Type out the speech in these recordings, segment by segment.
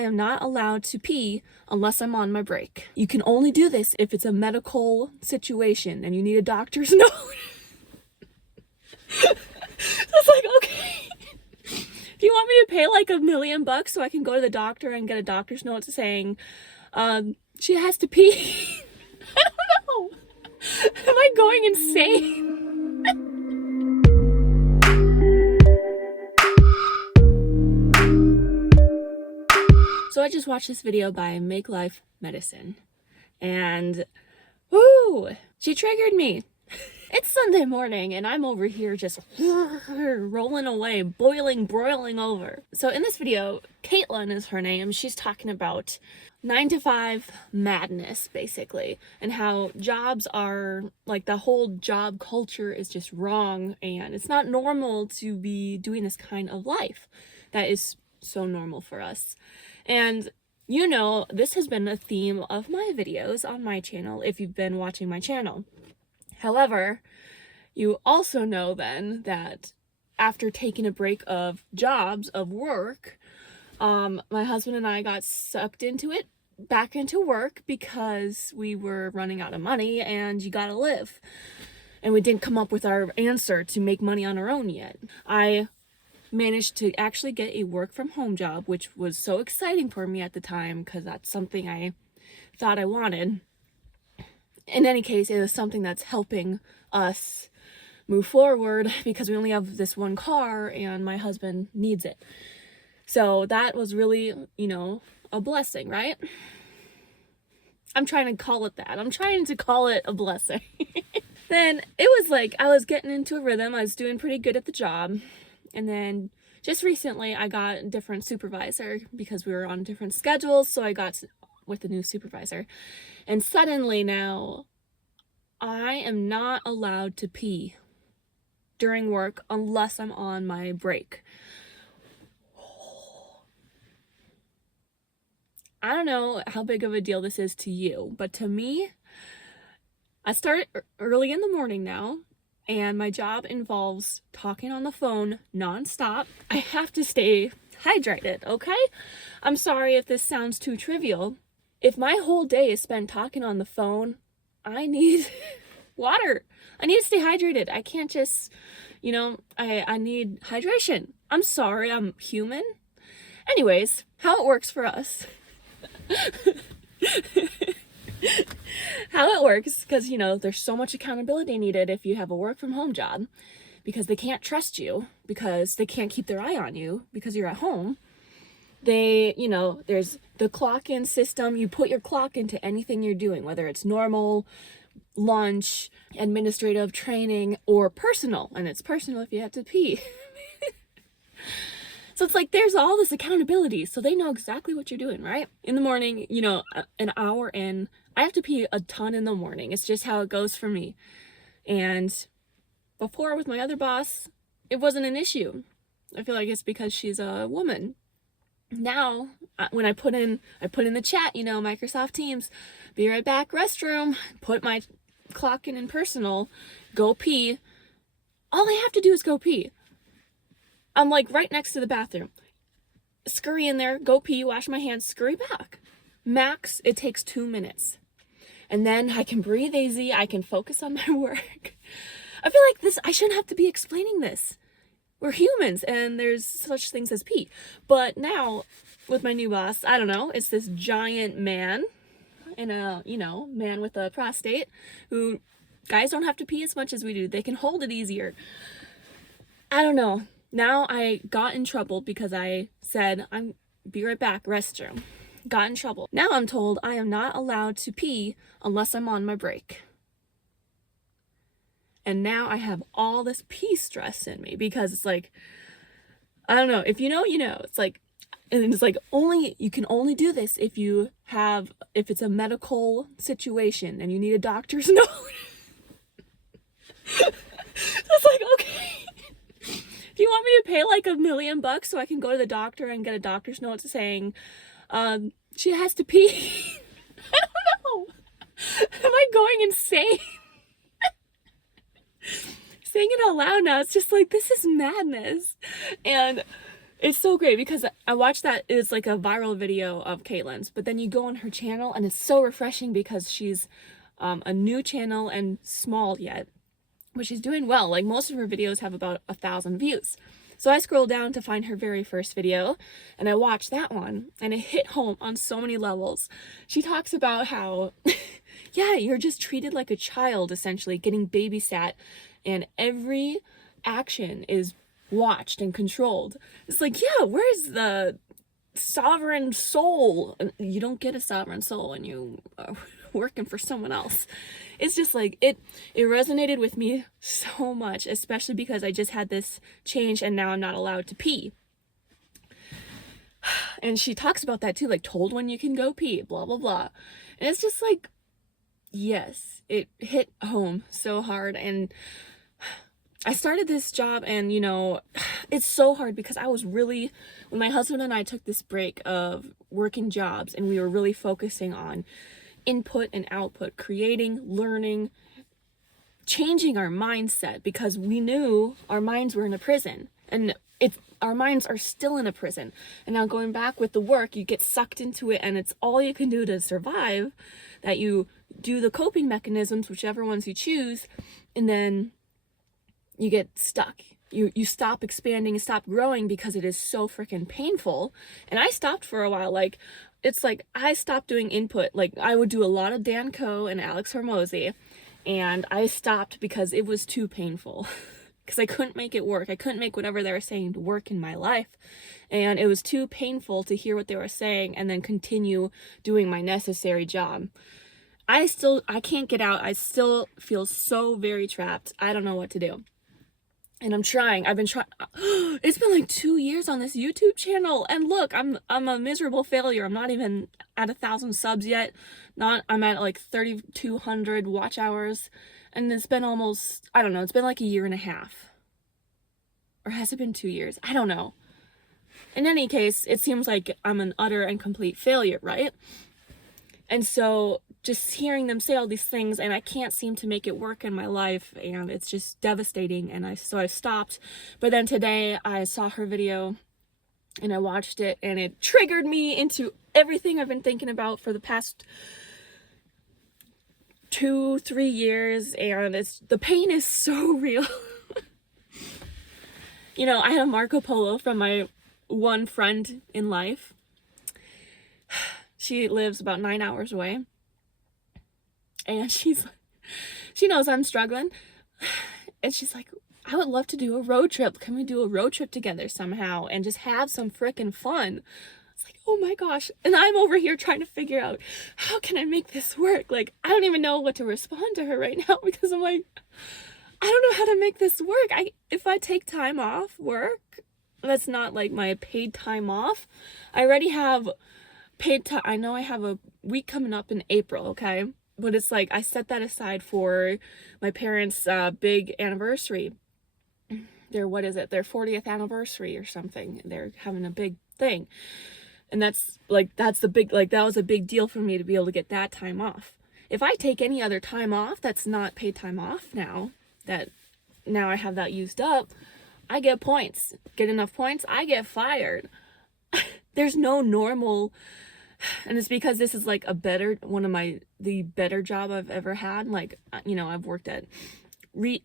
I am not allowed to pee unless I'm on my break. You can only do this if it's a medical situation and you need a doctor's note. I was like, okay. Do you want me to pay like $1 million so I can go to the doctor and get a doctor's note saying, she has to pee? I don't know. Am I going insane? So I just watched this video by Make Life Medicine, and woo, she triggered me. It's Sunday morning and I'm over here just rolling away, broiling over. So in this video, Caitlin is her name. She's talking about 9-to-5 madness, basically, and how jobs are, like, the whole job culture is just wrong, and it's not normal to be doing this kind of life that is so normal for us. And you know, this has been a theme of my videos on my channel if you've been watching my channel. However, you also know then that after taking a break of jobs, of work, my husband and I got sucked into it, back into work, because we were running out of money and you gotta live. And we didn't come up with our answer to make money on our own yet. I managed to actually get a work from home job, which was so exciting for me at the time because that's something I thought I wanted. In any case, it was something that's helping us move forward because we only have this one car and my husband needs it. So that was really, you know, a blessing, right? I'm trying to call it that. I'm trying to call it a blessing. Then it was like I was getting into a rhythm. I was doing pretty good at the job. And then just recently I got a different supervisor because we were on different schedules. So I got with a new supervisor. And suddenly now I am not allowed to pee during work unless I'm on my break. I don't know how big of a deal this is to you, but to me, I start early in the morning now, and my job involves talking on the phone nonstop. I have to stay hydrated, okay? I'm sorry if this sounds too trivial. If my whole day is spent talking on the phone, I need water. I need to stay hydrated. I can't just, you know, I need hydration. I'm sorry, I'm human. Anyways, how it works for us. How it works, because, you know, there's so much accountability needed if you have a work from home job, because they can't trust you, because they can't keep their eye on you because you're at home. They, you know, there's the clock in system. You put your clock into anything you're doing, whether it's normal, lunch, administrative, training, or personal. And it's personal if you have to pee. So it's like there's all this accountability, so they know exactly what you're doing, right? In the morning, you know, an hour in, I have to pee a ton in the morning. It's just how it goes for me. And before with my other boss, it wasn't an issue. I feel like it's because she's a woman. Now, when I put in the chat, you know, Microsoft Teams, be right back, restroom, put my clock in personal, go pee. All I have to do is go pee. I'm like right next to the bathroom. Scurry in there, go pee, wash my hands, scurry back. Max, it takes 2 minutes. And then I can breathe easy, I can focus on my work. I feel like I shouldn't have to be explaining this. We're humans and there's such things as pee. But now, with my new boss, I don't know, it's this giant man, and man with a prostate, who, guys don't have to pee as much as we do. They can hold it easier. I don't know. Now I got in trouble because I said, be right back, restroom. Got in trouble. Now I'm told I am not allowed to pee unless I'm on my break. And now I have all this pee stress in me because it's like, I don't know, if you know, you know. It's like, and it's like you can only do this if it's a medical situation and you need a doctor's note. So it's like, okay. Do you want me to pay like $1 million so I can go to the doctor and get a doctor's note saying, she has to pee? I don't know. Am I going insane? Saying it out loud now, it's just like, this is madness. And It's so great because I watched that. It's like a viral video of Caitlin's, but then you go on her channel and it's so refreshing because she's a new channel and small yet, but she's doing well. Like most of her videos have about 1,000 views. So I scrolled down to find her very first video and I watched that one and it hit home on so many levels. She talks about how, yeah, you're just treated like a child, essentially, getting babysat, and every action is watched and controlled. It's like, yeah, where's the sovereign soul? You don't get a sovereign soul when you are working for someone else. It's just like, it resonated with me so much, especially because I just had this change and now I'm not allowed to pee. And she talks about that too, like told when you can go pee, blah, blah, blah. And it's just like, yes, it hit home so hard. And I started this job and, you know, it's so hard because I was really, when my husband and I took this break of working jobs and we were really focusing on input and output, creating, learning, changing our mindset, because we knew our minds were in a prison and our minds are still in a prison. And now going back with the work, you get sucked into it and it's all you can do to survive, that you do the coping mechanisms, whichever ones you choose, and then you get stuck. You stop expanding and stop growing because it is so freaking painful. And I stopped for a while. Like, it's like I stopped doing input. Like, I would do a lot of Dan Coe and Alex Hormozy, and I stopped because it was too painful. Because I couldn't make it work. I couldn't make whatever they were saying to work in my life. And it was too painful to hear what they were saying and then continue doing my necessary job. I can't get out. I still feel so very trapped. I don't know what to do. And I'm trying. I've been trying. It's been like 2 years on this YouTube channel. And look, I'm a miserable failure. I'm not even at 1,000 subs yet. I'm at like 3,200 watch hours. And it's been almost, I don't know, it's been like 1.5 years. Or has it been 2 years? I don't know. In any case, it seems like I'm an utter and complete failure, right? And so just hearing them say all these things and I can't seem to make it work in my life, and it's just devastating. And so I stopped. But then today I saw her video and I watched it and it triggered me into everything I've been thinking about for the past 2-3 years, and the pain is so real. You know, I had a Marco Polo from my one friend in life. She lives about 9 hours away. And she knows I'm struggling. And she's like, I would love to do a road trip. Can we do a road trip together somehow and just have some freaking fun? It's like, oh my gosh. And I'm over here trying to figure out, how can I make this work? Like, I don't even know what to respond to her right now because I'm like, I don't know how to make this work. If I take time off work, that's not like my paid time off. I already have paid time. I know I have a week coming up in April, okay? But it's like I set that aside for my parents' big anniversary. Their 40th anniversary or something. They're having a big thing. And that was a big deal for me to be able to get that time off. If I take any other time off that's not paid time off now I have that used up, I get points. Get enough points, I get fired. There's no normal, and it's because this is like the better job I've ever had. Like, you know, I've worked at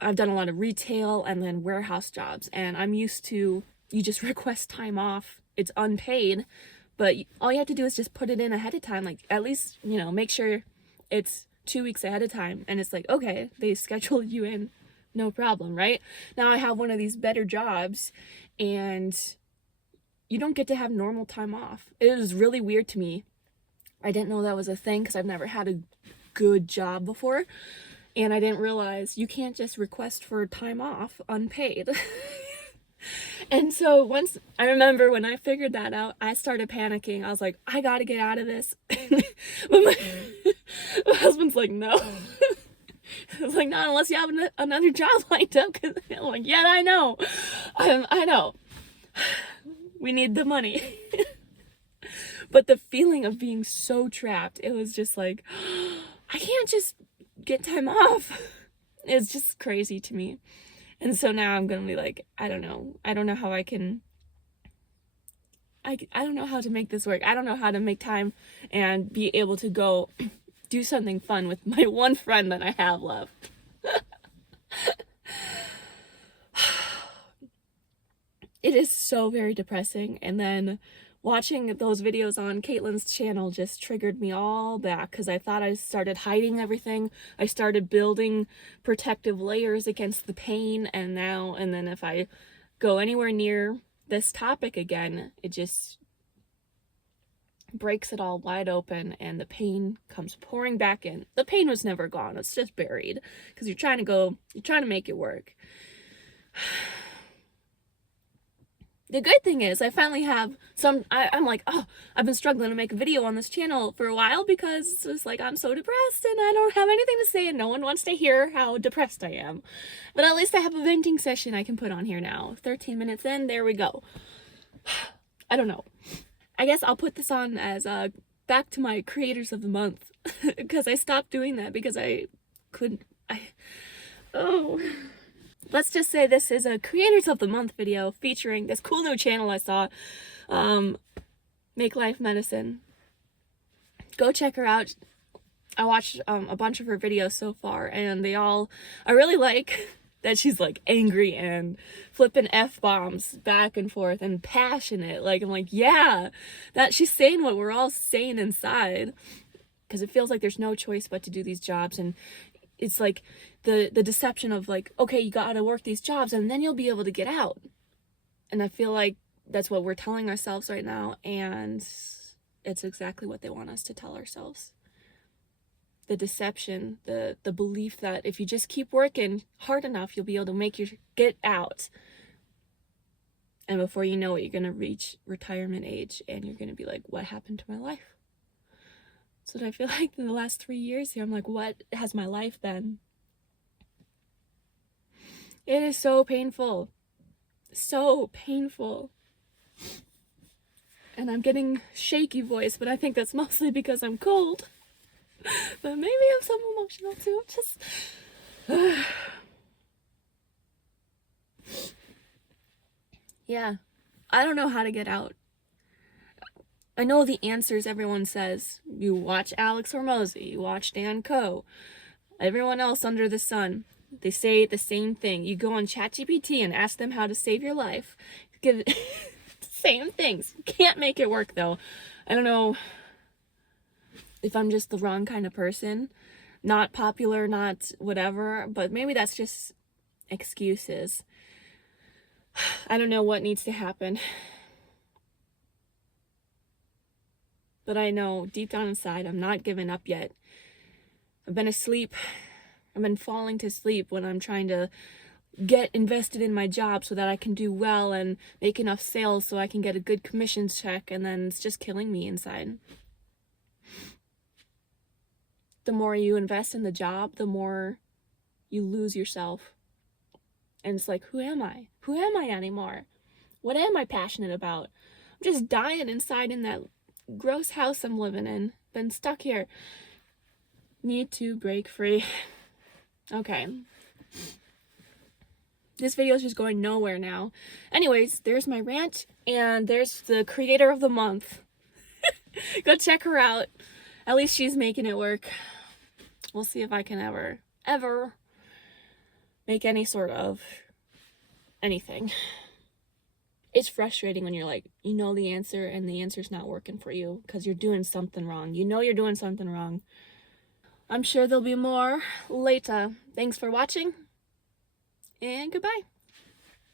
I've done a lot of retail and then warehouse jobs, and I'm used to, you just request time off. It's unpaid, but all you have to do is just put it in ahead of time. Like, at least, you know, make sure it's 2 weeks ahead of time, and it's like, okay, they schedule you in, no problem, right? Now I have one of these better jobs, and you don't get to have normal time off. It was really weird to me. I didn't know that was a thing because I've never had a good job before. And I didn't realize you can't just request for time off unpaid. And so I remember when I figured that out, I started panicking. I was like, I gotta get out of this. But my husband's like, no. I was like, not unless you have another job lined up. Cause I'm like, yeah, I know. I know. We need the money. But the feeling of being so trapped, it was just like, I can't just get time off. It's just crazy to me. And so now I'm gonna be like, I don't know how I can I don't know how to make this work. I don't know how to make time and be able to go do something fun with my one friend that I have left. It is so very depressing. And then watching those videos on Caitlin's channel just triggered me all back, because I thought I started hiding everything. I started building protective layers against the pain, and then if I go anywhere near this topic again, it just breaks it all wide open, and the pain comes pouring back in. The pain was never gone. It's just buried, because you're trying to make it work. The good thing is I finally have I'm like, oh, I've been struggling to make a video on this channel for a while, because it's like I'm so depressed and I don't have anything to say and no one wants to hear how depressed I am. But at least I have a venting session I can put on here now. 13 minutes in, there we go. I don't know. I guess I'll put this on as back to my creators of the month, because I stopped doing that because let's just say this is a creators of the month video featuring this cool new channel I saw, Make Life Medicine. Go check her out. I watched a bunch of her videos so far, and I really like that she's like angry and flipping F-bombs back and forth and passionate. Like, I'm like, yeah, that she's saying what we're all saying inside, because it feels like there's no choice but to do these jobs. And it's like the deception of like, okay, you gotta work these jobs and then you'll be able to get out. And I feel like that's what we're telling ourselves right now, and it's exactly what they want us to tell ourselves. The deception, the belief that if you just keep working hard enough, you'll be able to get out. And before you know it, you're gonna reach retirement age and you're gonna be like, what happened to my life? So I feel like in the last 3 years here, I'm like, what has my life been? It is so painful. So painful. And I'm getting shaky voice, but I think that's mostly because I'm cold. But maybe I'm some emotional too. Yeah. I don't know how to get out. I know the answers everyone says. You watch Alex Hormozy, you watch Dan Coe, everyone else under the sun. They say the same thing. You go on ChatGPT and ask them how to save your life. Give it same things. Can't make it work though. I don't know if I'm just the wrong kind of person. Not popular, not whatever, but maybe that's just excuses. I don't know what needs to happen. But I know deep down inside, I'm not giving up yet. I've been asleep. I've been falling to sleep when I'm trying to get invested in my job so that I can do well and make enough sales so I can get a good commissions check, and then it's just killing me inside. The more you invest in the job, the more you lose yourself. And it's like, who am I? Who am I anymore? What am I passionate about? I'm just dying inside in that gross house I'm living in. Been stuck here. Need to break free. Okay. This video is just going nowhere now. Anyways, there's my rant, and there's the creator of the month. Go check her out. At least she's making it work. We'll see if I can ever make any sort of anything. It's frustrating when you're like, you know the answer and the answer's not working for you because you're doing something wrong. You know you're doing something wrong. I'm sure there'll be more later. Thanks for watching, and goodbye.